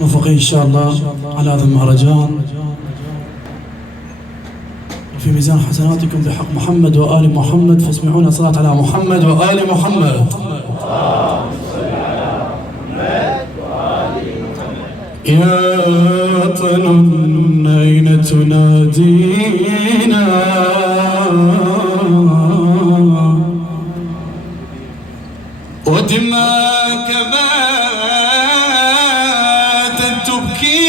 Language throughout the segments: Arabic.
موفقين إن شاء الله على هذا المهرجان، وفي ميزان حسناتكم بحق محمد وآل محمد، فاسمعونا صلاة على محمد وآل محمد. يا وطن أين تنادينا ودماك باتت تبكينا،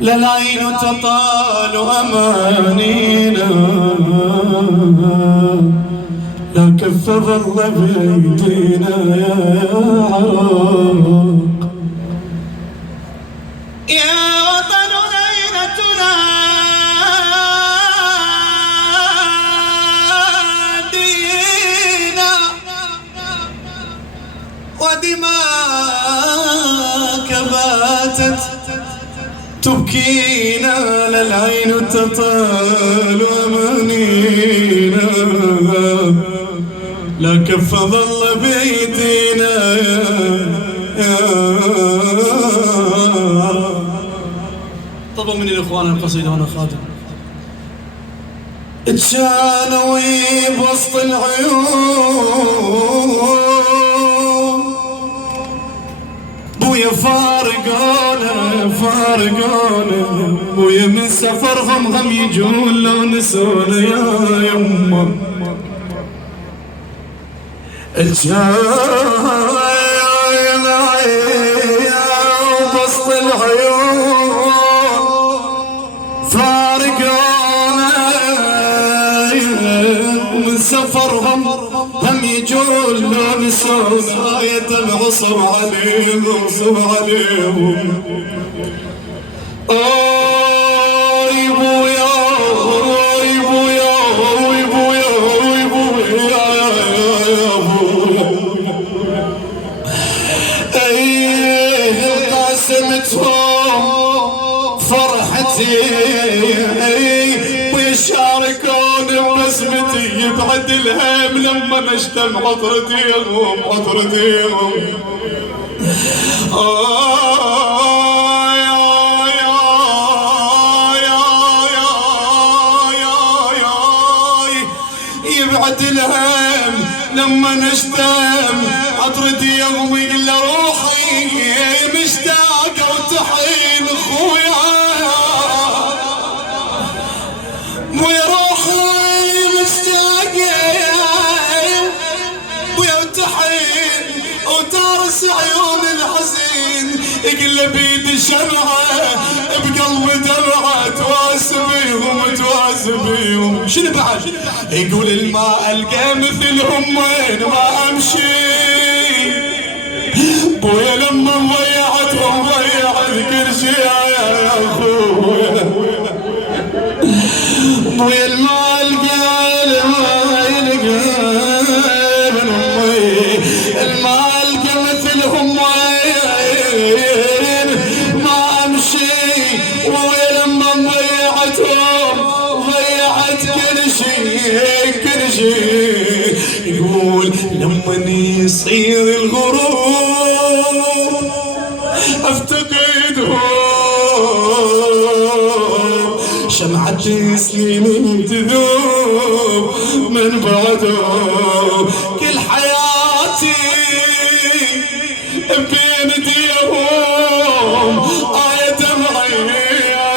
لا العين تطال أمانينا، لا كف ظل بيدينا يا عراق. يا وطن أين تنادينا ودماك باتت تبكينا، لا العين تطال أمانينا، لا كف ظل بيدينا يا طلبوا مني الإخوان القصيدة وأنا خادم. اتشانوي بوسط العيون بويا فارقونا بويا من سفرهم هم يجون لو نسونا يا يمه. الجايل بسط العيون فارقونا ومن سفرهم هم يجون لو نسونا، يا دمع صب عليهم فرحتي ويشاركون ببسمتي، يبعد الهم لما نشتم عطرتيهم يبعد الهم لما نشتم عطرتيهم، يقول له روحي مشتاقة وتحين اخويا، ويا روحي مشتاقة ويا وتحين وتارس عيون الحزين، يقول له بيدي شمعة بقلبي دمعة تواسبيهم شنو بعد؟ يقول الماء القى مثلهم وين ما امشي، بويا لما ضيعتهم ضيعت كل شيء يا اخويا، بويا الماء القى الماء القى مثلهم وين ما امشي، بويا لما ضيعتهم ضيعت كل شيء، يقول لما يصير الغروب افتقدهم، شمعة سنين تذوب من بعدهم، كل حياتي بين ايديهم، يا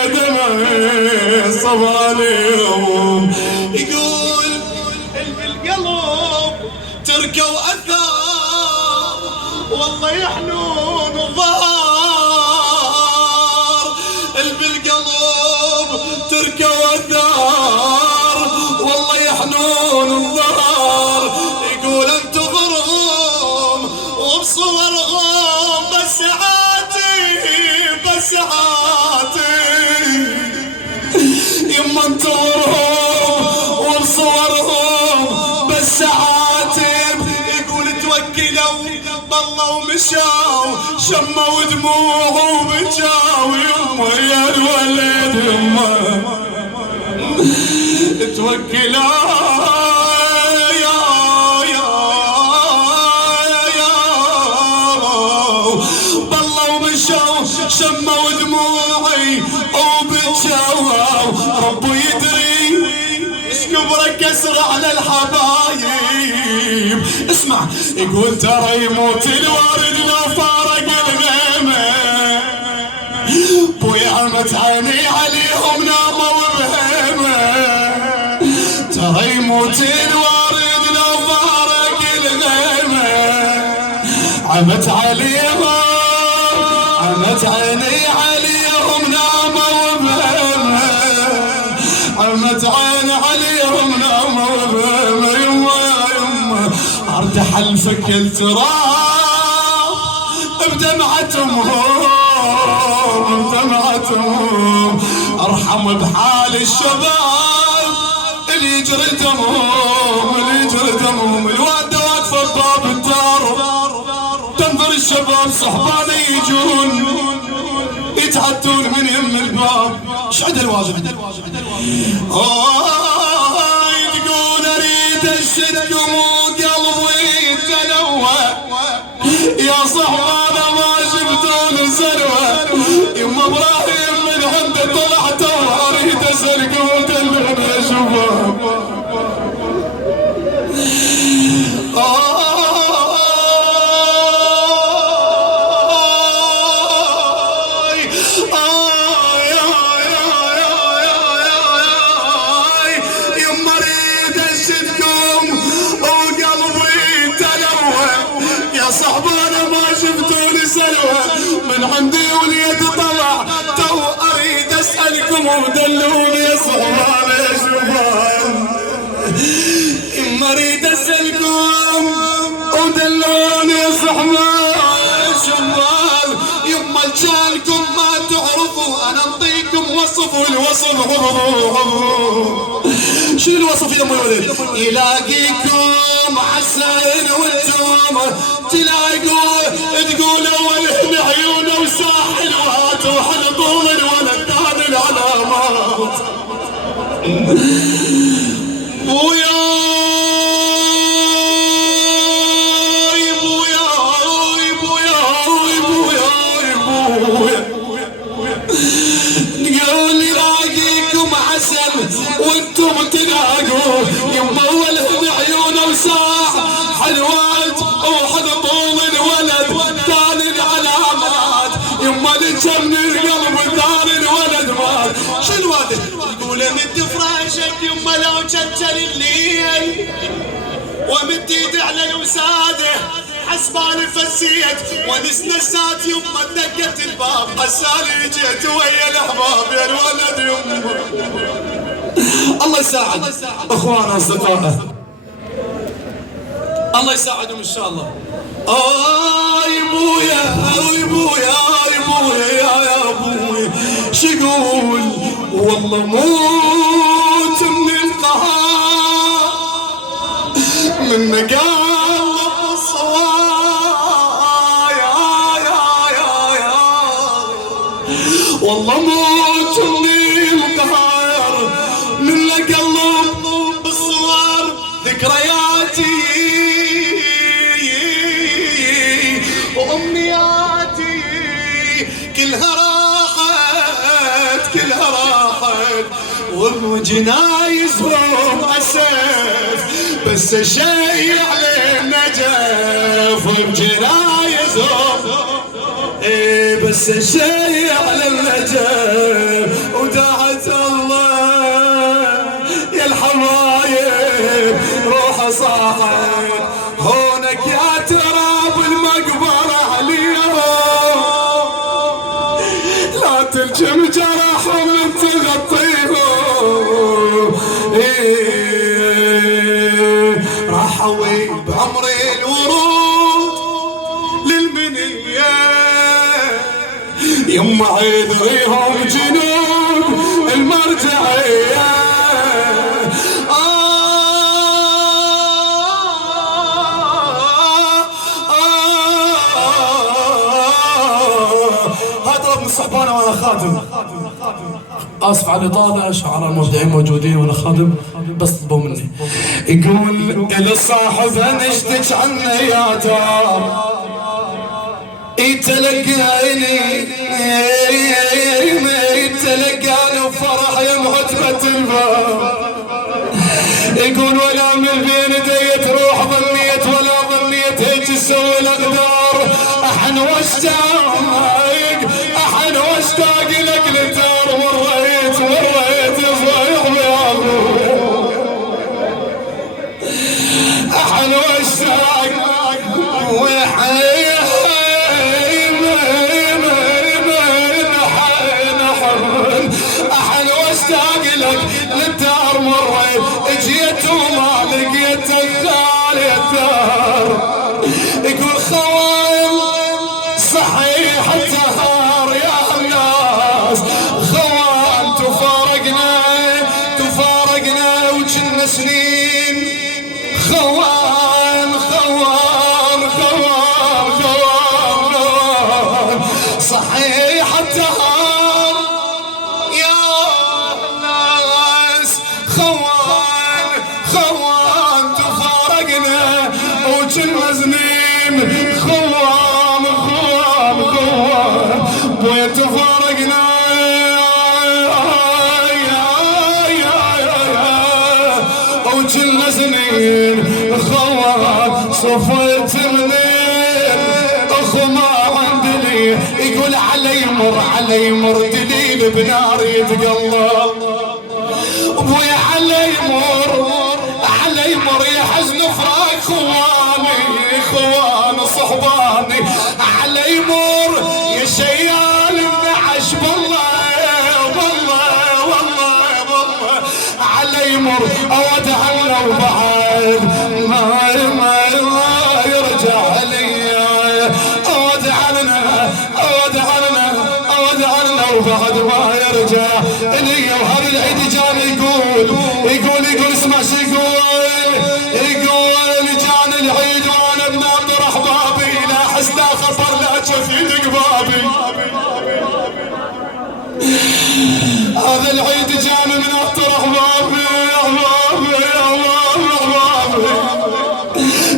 دمعي صب عليهم. يقول بالقلب تركوا اثار والله يحنون الظهر، بالقلب تركوا اثار والله يحنون الظهر، يقول انتظرهم وبصورهم بس عاتي يما انتظرهم وبصورهم بس عاتب، يقول توكلوا بالله ومشاو شموا دموعه وبجاو، يما يا الولد يما توكلا يا شموا دموعي وبتشووا ربي يدري ايش كبرك كسر على الحبايب. اسمع يقول ترى يموت الورد لو فارق الغيمة، بويا عمت عيني عليهم ناموا بهيمة. ترى يموت الورد لو فارق الغيمة، عمت عليهم عمت عيني عليهم ناموا بهيمة. عمت عيني عليهم ناموا بهيمة. يما يا يما عرض حلفك التراب بدمعتهم بدمعتهم. ارحم بحال الشباب اللي يجري دمهم اللي يجري دمهم. الوالده واقفه بباب الدار تنظر الشباب صحبانه يجون يتعدون من يم الباب. شعد الواجب تقول اريد اشدكم وقلبي يتلوى يا صحبانا ما شفتون سلوى. يما ابراهيم من عنده طلعت واريد اسلكم وتلبن يا شباب. صحبانا ما شفتوني سلوى من عندي واليد طلع تو اريد اسالكم ودلوني يا صحبانا يا شباب. اما اريد اسالكم ودلوني يا صحبانا يا شباب. يما جالكم ما تعرفوا انا انطيكم وصف والوصف شنو الوصف يا ام الولد؟ يلاقيكم عسل وانتم تلاقوا تقولوا والهن عيونه وساحلوات وحلقوا من ولد دار العلامات. بويا بويا بويا بويا قول يلاقيكم عسل وانتم تلاقوا يما والهن عيونه وساح حلوات وحضطوا من ولد دار العلامات. يما لجم من القلب دار الولد مات. شنو هذا؟ يقول مد فراشك يما لو ججل الليل ومد ايدي على الوساده حسبان فسيت ونسنسات يما دقت الباب حسالي جيت ويا الاحباب يا الولد يما. الله يساعد اخوانا اصدقائه الله يساعدهم ان شاء الله. بويا بويا بويا يا بويا شقول والله موت من القهار من مقام الصوايا يا والله موت من القهار من قلب بالصور ذكرياتي وأمنياتي كلها راحت وبجنايزهم أسف بس الشيء على النجف وبجنايزهم بس الشيء على النجف. ودعت الله يا الحبايب روح صاحب هونك يا تراب المقبرة عليهم لا تلجم جرحهم تغطيهم. راحوا بعمري الورود للمنية يما عيدهم جنوب المرجعية. الصحبانة وانا خادم اسف على الاطاله شعراء المبدعين موجودين وانا خادم بس طلبوا مني. يقول الى صاحب نشتك عنه يا ترى يتلقاني وفرح يا عتبة الباب، يقول ولا من بين يدي تروح ظنيت ولا ظنيت هيك تسوي الاقدار، احن واشتاق احن واشتاق لك للدار، مريت صايح بيابو، احن واشتاق احن واشتاق لك للدار، مريت جيت وما لقيت خالي الدار، يقول خوان صحيح التهار يا الناس، خوان تفارقنا وجنا سنين، خوان صحيح التهار يا الناس، خوان تفارقنا وجنا سنين، خوان بويا تفارقنا وجنا سنين، خوان صفيت منين اخو ما عندي، يقول علي يمر دليل بنار يتقلب، ابويا علي يمر يحزن فراق خوان صحباني، علي يمر يا شيال النعش بالله علي يمر اودع لو بعد ما يرجع لي، اودع لنا وبعد ما يرجع لي، وهذا العيد جاني يقول اسمع شو يقول جاني العيد وانا بناطر احبابي، لا احس لا خبر لا شفيد قبابي، هذا العيد جاني بناطر احبابي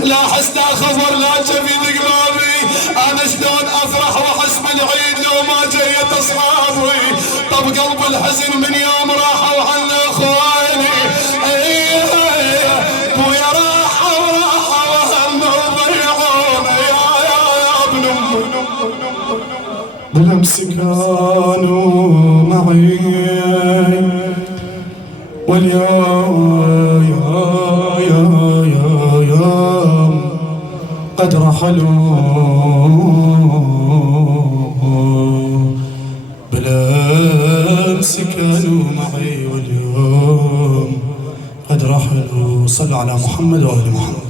لا احس لا خبر لا شفيد قبابي، انا شلون افرح واحس بالعيد لو ما جيت اصحابي، طب قلب الحزن من يوم راحوا عنا اخواني، بويا راحوا وهم وضيعونا يا ابن امي، بالامس كانوا معي واليوم قد رحلوا، بالامس كانوا معي واليوم قد رحلوا، صلوا على محمد وآل محمد.